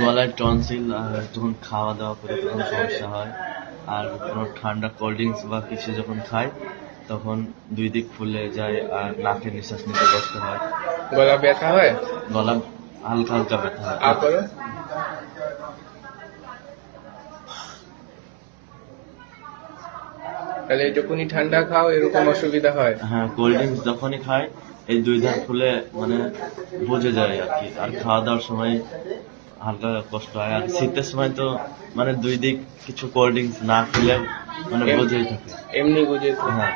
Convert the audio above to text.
গলায় টনসিল, আর যখন খাওয়া দাওয়া করে তখন সমস্যা হয়। আর কোনো ঠান্ডা কোল্ড ড্রিঙ্কস বা কিছু যখন খাই তখন দুই দিক ফুলে যায় আর নাকে নিঃশ্বাস নিতে কষ্ট হয়। গলা ব্যথা হয়? গলা হালকা হালকা ব্যথা হয়। তারপরে তাহলে যখনই ঠান্ডা খাও এরকম অসুবিধা হয়? হ্যাঁ, কোল্ড ড্রিঙ্কস যখনই খাই এই দুই ধার ফুলে মানে বুঝে যায় আর কি। আর খাওয়া দাওয়ার সময় হালকা কষ্ট হয়। আর শীতের সময় তো মানে দুই দিক কিছু কোল্ড ড্রিঙ্কস না খেলে মানে বোঝেই থাকে। এমনি বুঝে তো। হ্যাঁ।